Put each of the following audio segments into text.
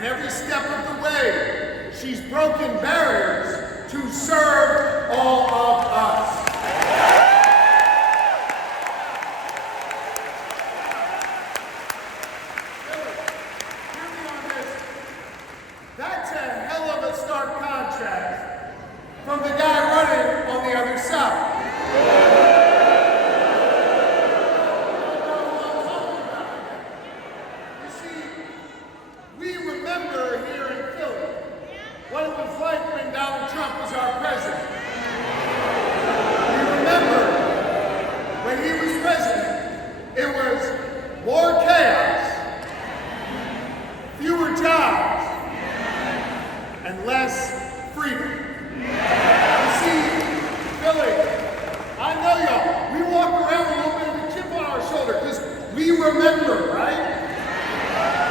and every step of the way, she's broken barriers to serve all of us. That's a hell of a stark contrast from the guy running on the other side. You see, we remember here in Philly what it was like when Donald Trump was our president. We remember when he was president, it was more chaos, fewer jobs, and less freedom. You see, Philly, I know y'all, we walk around with a little bit of a chip on our shoulder because we remember, right?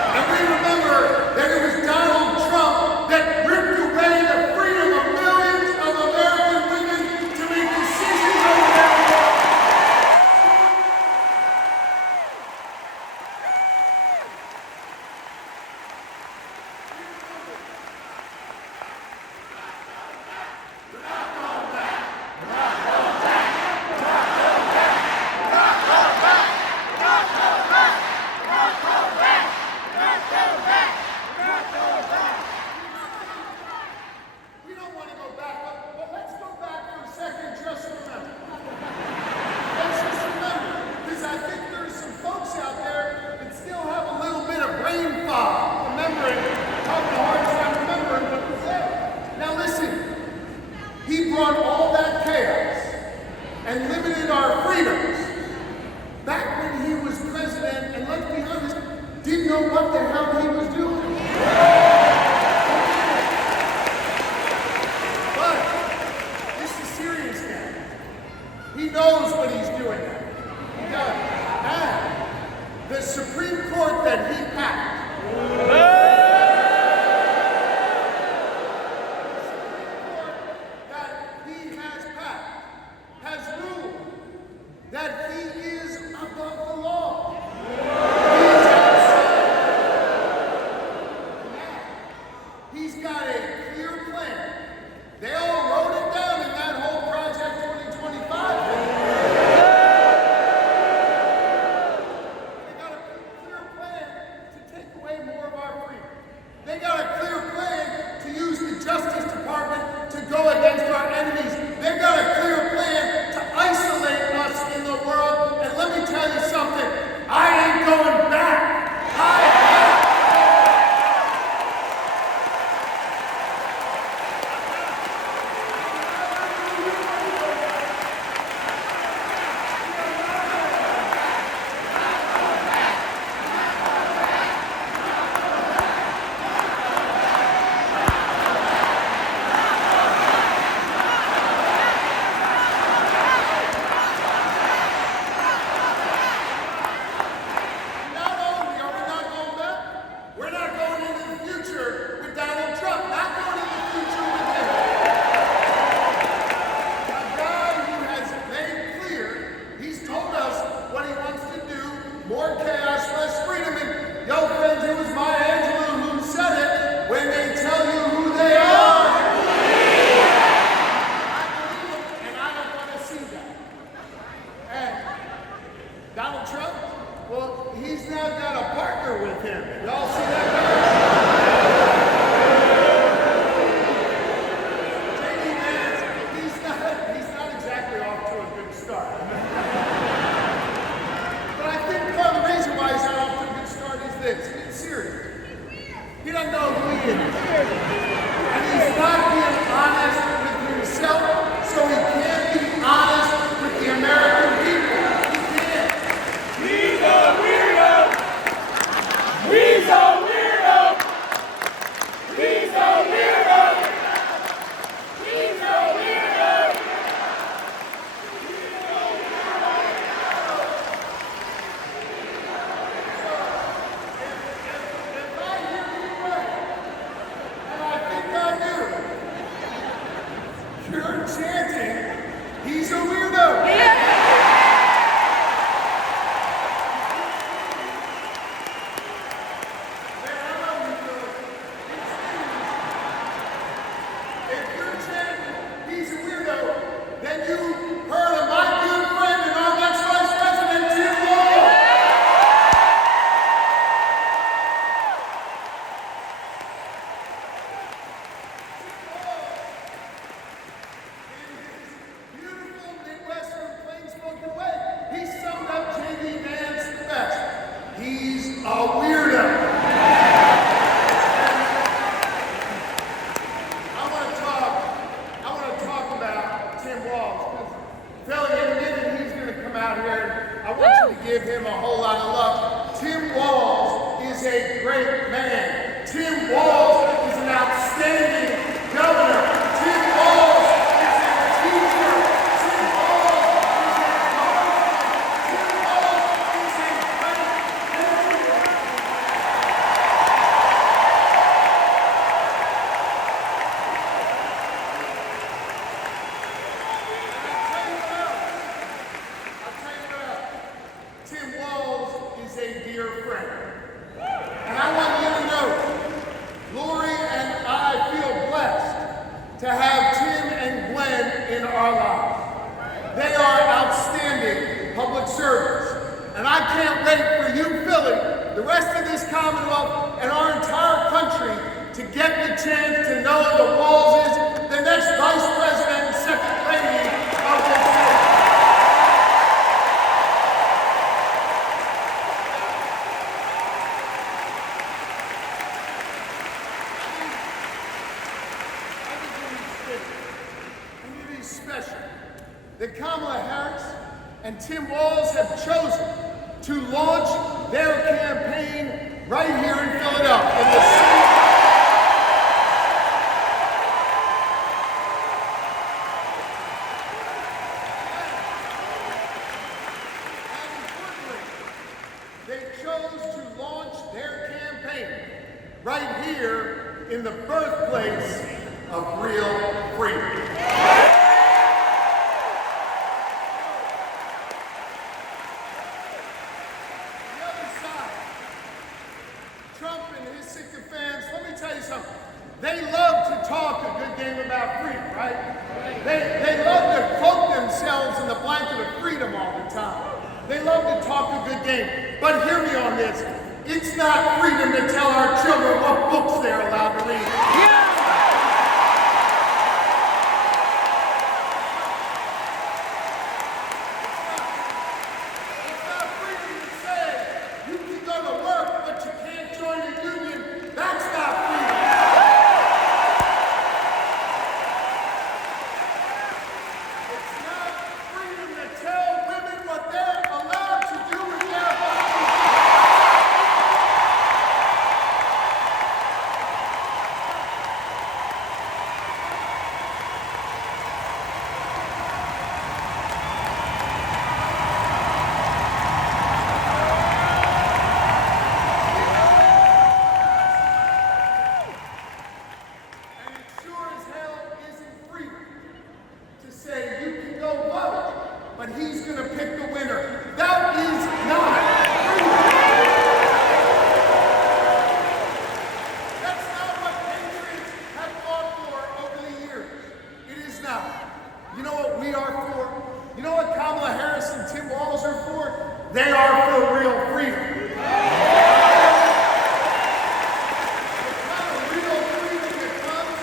And we remember that it was Donald Trump that ripped away the freedom of millions of American women to make decisions over their lives. that Kamala Harris and Tim Walz have chosen to launch their campaign right here in Philadelphia, in the city. They chose to launch their campaign right here in the birthplace of real freedom. The other side, Trump and his sycophants, let me tell you something. They love to talk a good game about freedom, right? They love to cloak themselves in the blanket of freedom all the time. They love to talk a good game. But hear me on this. It's not freedom to tell our children what books they're allowed to read. Yeah! It's not freedom to say you can go to work, but you can't join a union. That's not freedom. It's not freedom to tell women what they're allowed to do with their bodies. And it sure as hell isn't freedom to say you can go vote, but he's going to pick the winner. That is not freedom. That's not what patriots have fought for over the years. It is not. You know what we are for? You know what Kamala Harris and Tim Walz are for? They are for real freedom. The kind of real freedom that comes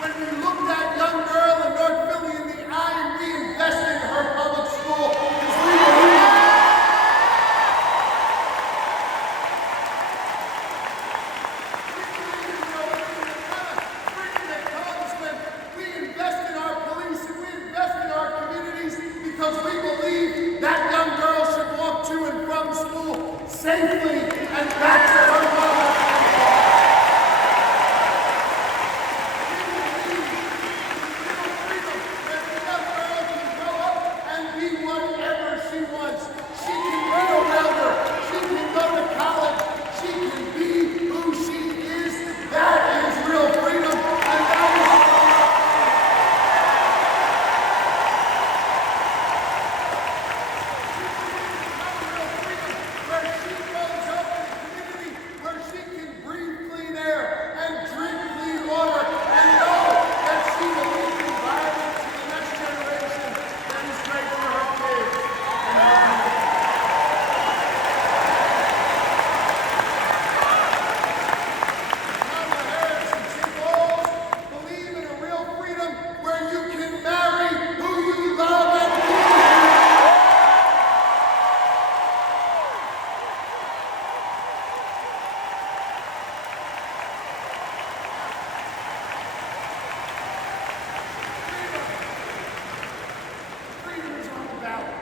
when we look that young girl in North Philly in the eye and we invest in her public school because we believe. We invest in our police and we invest in our communities because we believe that young girl should walk to and from school safely and back to her mother. We believe in real freedom that the young girl can grow up and be whatever she wants. She can be a welder. She can go to college. She can be who she is. That is real freedom, and that is real freedom where she grows up in a community where she can breathe clean air and drink clean water and know that she will leave the environment to the next generation that is great for her kids and her community. Kamala Harris and Tim Walz believe in a real freedom where you can marry who you love and who you love. Freedom is on the ballot.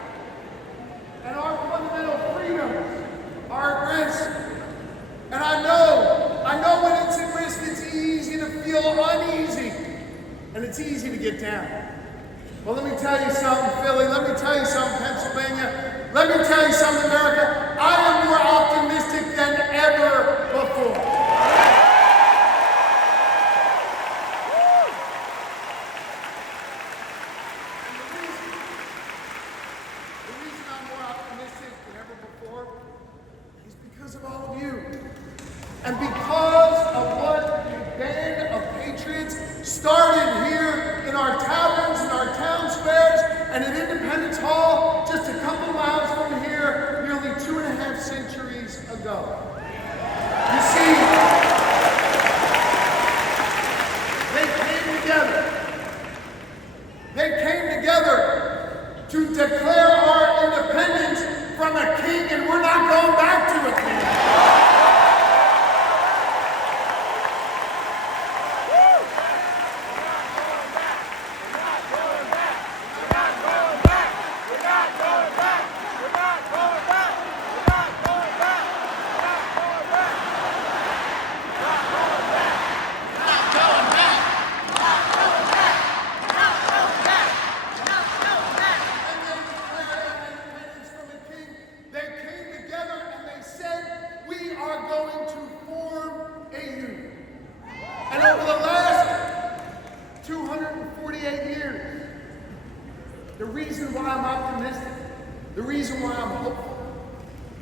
And our fundamental freedoms are at risk. And I know when it's at risk, it's easy to feel uneasy. And it's easy to get down. Well, let me tell you something, Philly. Let me tell you something, Pennsylvania. Let me tell you something, America. I am more optimistic than ever before. And the reason I'm more optimistic than ever before is because of all of you. And because of what a band of patriots started here in our taverns, in our town squares, and at Independence Hall, just a couple miles from here, nearly 2.5 centuries ago. And over the last 248 years, the reason why I'm optimistic, the reason why I'm hopeful,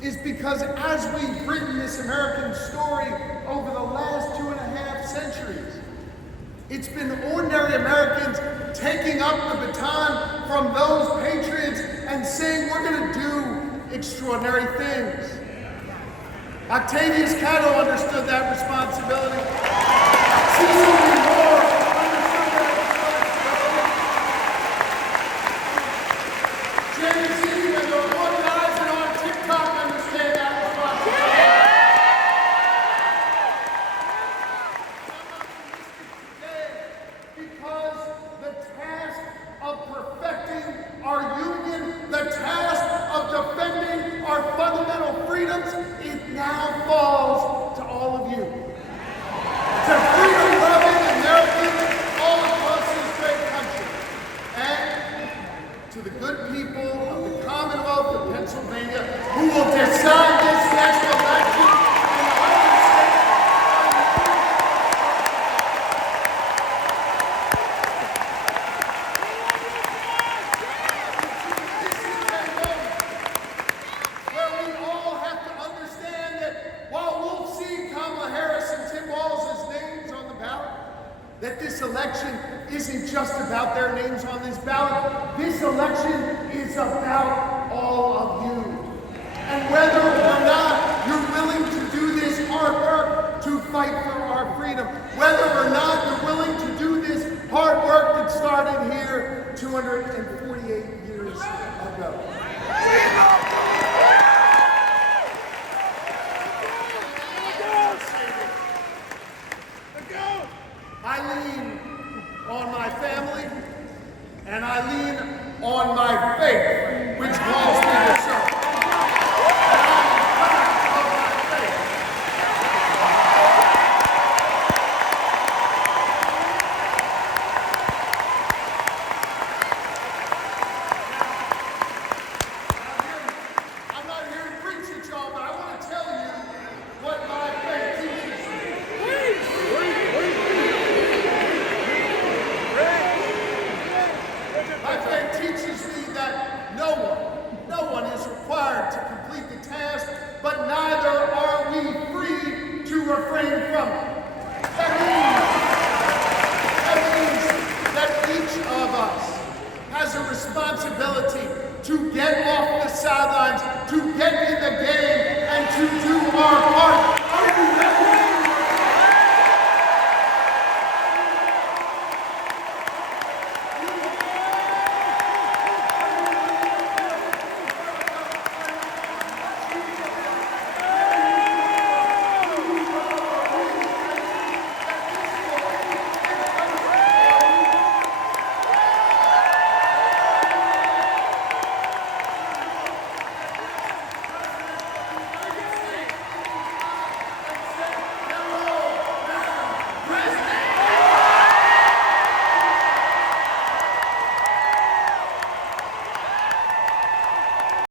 is because as we've written this American story over the last 2.5 centuries, it's been ordinary Americans taking up the baton from those patriots and saying we're going to do extraordinary things. Octavius Catto understood that responsibility. Cecil B. Moore understood that responsibility. James Dean and the organizers on TikTok understand that responsibility. Because the task of perfecting our union, the task of defending our fundamental freedoms, it now falls to all of you. To freedom-loving Americans all across this great country. And to the good people of the Commonwealth of Pennsylvania who will decide this next election in the United States. This is a moment where we all have to understand that while we'll see Kamala Harris and Tim Walz's names on the ballot, that this election isn't just about their names on this ballot. This election is about all of you. And whether or not you're willing to do this hard work to fight for our freedom, whether or not you're willing to do this hard work that started here 248 years ago. I lean on my family, and I lean on my faith, which calls